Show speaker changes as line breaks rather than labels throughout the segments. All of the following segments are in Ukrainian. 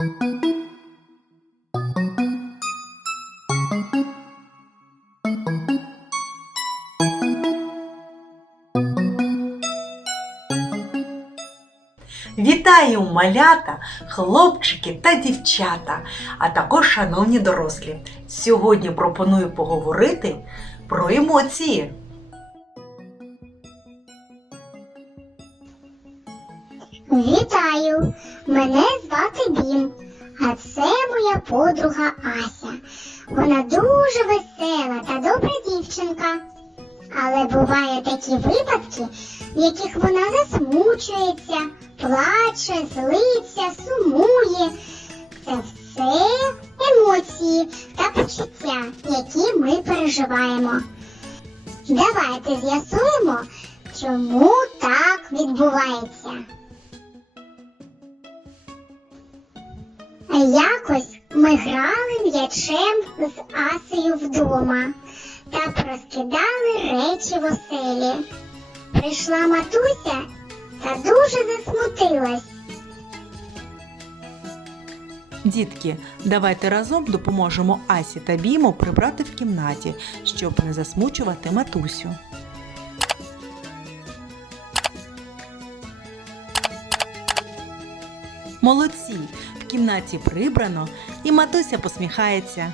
Вітаю малята, хлопчики та дівчата, а також шановні дорослі. Сьогодні пропоную поговорити про емоції.
Вітаю! Мене звати Бім, а це моя подруга Ася. Вона дуже весела та добра дівчинка. Але бувають такі випадки, в яких вона засмучується, плаче, злиться, сумує. Це все емоції та почуття, які ми переживаємо. Давайте з'ясуємо, чому так відбувається. Якось ми грали м'ячем з Асею вдома та розкидали речі в оселі. Прийшла матуся та дуже засмутилась.
Дітки, давайте разом допоможемо Асі та Біму прибрати в кімнаті, щоб не засмучувати матусю. Молодці! Кімнаті прибрано і матуся посміхається.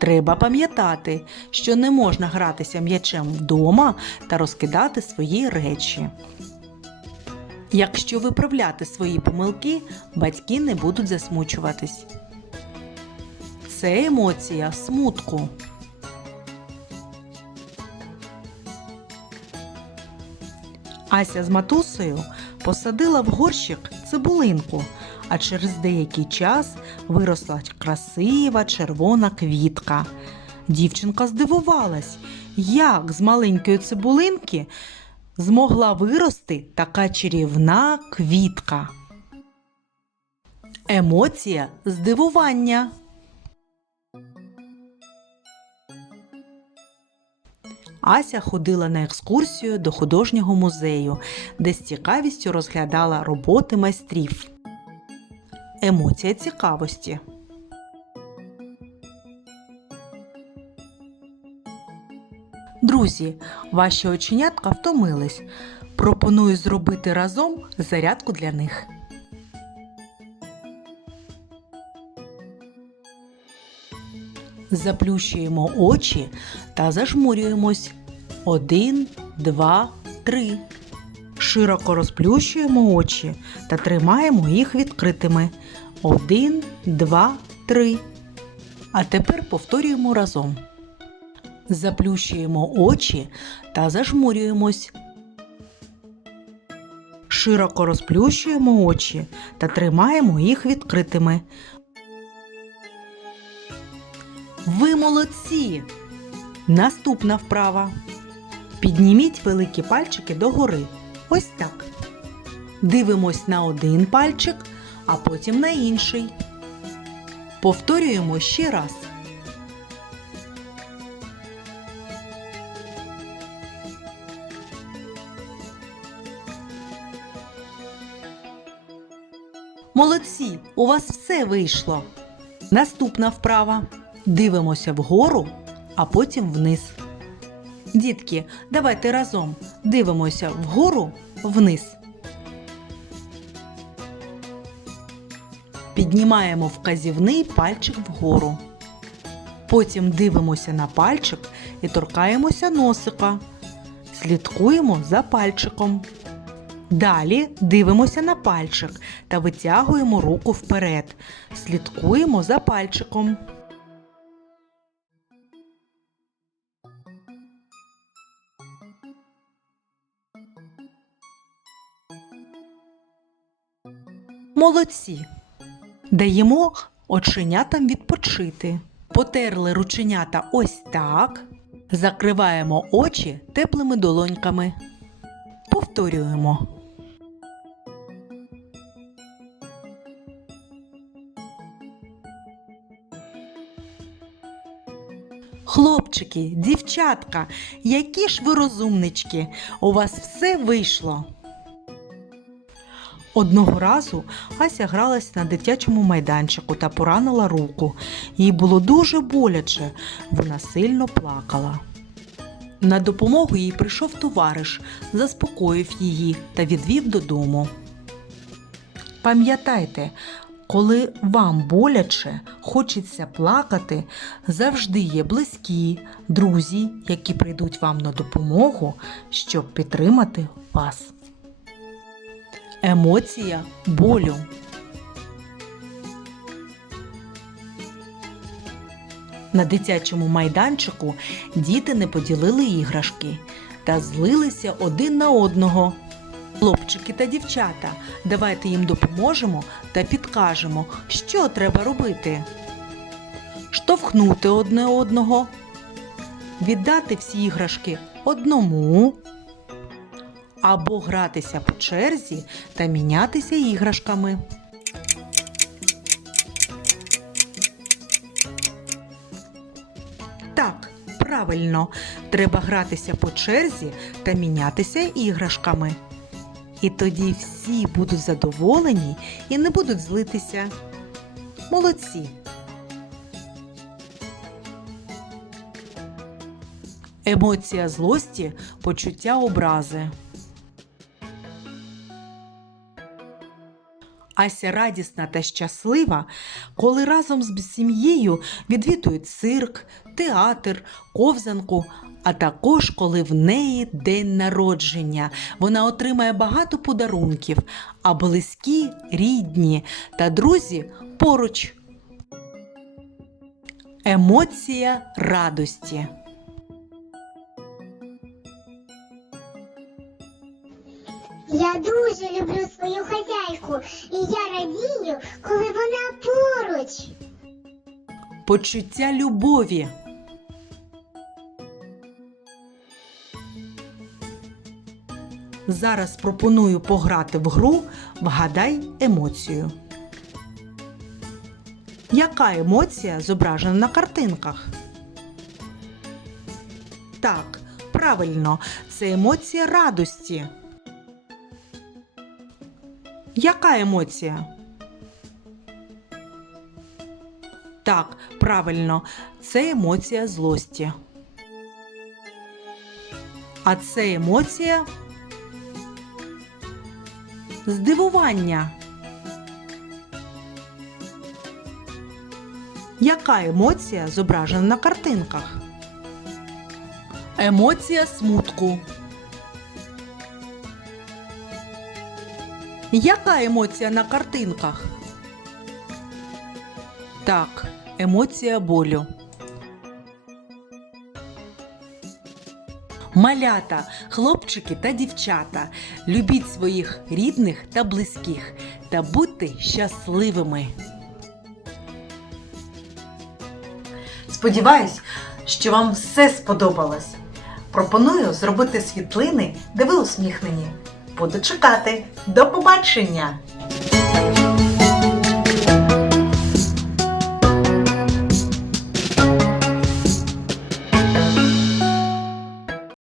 Треба пам'ятати, що не можна гратися м'ячем вдома та розкидати свої речі. Якщо виправляти свої помилки, батьки не будуть засмучуватись. Це емоція смутку. Ася з матусею посадила в горщик цибулинку, а через деякий час виросла красива червона квітка. Дівчинка здивувалась, як з маленької цибулинки змогла вирости така чарівна квітка. Емоція здивування. Ася ходила на екскурсію до художнього музею, де з цікавістю розглядала роботи майстрів. Емоція цікавості. Друзі, ваші оченятка втомились. Пропоную зробити разом зарядку для них. Заплющуємо очі та зажмурюємось. Один, два, три. Широко розплющуємо очі та тримаємо їх відкритими. Один, два, три. А тепер повторюємо разом. Заплющуємо очі та зажмурюємось. Широко розплющуємо очі та тримаємо їх відкритими. Ви молодці! Наступна вправа. Підніміть великі пальчики догори. Ось так. Дивимось на один пальчик, а потім на інший. Повторюємо ще раз. Молодці, у вас все вийшло. Наступна вправа. Дивимося вгору, а потім вниз. Дітки, давайте разом дивимося вгору, вниз. Піднімаємо вказівний пальчик вгору. Потім дивимося на пальчик і торкаємося носика. Слідкуємо за пальчиком. Далі дивимося на пальчик та витягуємо руку вперед. Слідкуємо за пальчиком. Молодці. Даємо оченятам відпочити. Потерли рученята ось так. Закриваємо очі теплими долоньками. Повторюємо. Хлопчики, дівчатка, які ж ви розумнички, у вас все вийшло. Одного разу Ася гралась на дитячому майданчику та поранила руку. Їй було дуже боляче, вона сильно плакала. На допомогу їй прийшов товариш, заспокоїв її та відвів додому. Пам'ятайте, коли вам боляче, хочеться плакати, завжди є близькі, друзі, які прийдуть вам на допомогу, щоб підтримати вас. Емоція болю. На дитячому майданчику діти не поділили іграшки та злилися один на одного. Хлопчики та дівчата, давайте їм допоможемо та підкажемо, що треба робити. Штовхнути одне одного, віддати всі іграшки одному або гратися по черзі та мінятися іграшками. Так, правильно, треба гратися по черзі та мінятися іграшками. І тоді всі будуть задоволені і не будуть злитися. Молодці. Емоція злості, почуття образи. Ася радісна та щаслива, коли разом з сім'єю відвідують цирк, театр, ковзанку, а також коли в неї день народження. Вона отримає багато подарунків, а близькі, рідні та друзі поруч. Емоція радості.
Я дуже люблю свою хазяйку, і я радію, коли вона поруч.
Почуття любові. Зараз пропоную пограти в гру Вгадай емоцію. Яка емоція зображена на картинках? Так, правильно, це емоція радості. Яка емоція? Так, правильно, це емоція злості. А це емоція здивування. Яка емоція зображена на картинках? Емоція смутку. Яка емоція на картинках? Так, емоція болю. Малята, хлопчики та дівчата, любіть своїх рідних та близьких та будьте щасливими. Сподіваюсь, що вам все сподобалось. Пропоную зробити світлини, де ви усміхнені. Буду чекати. До побачення!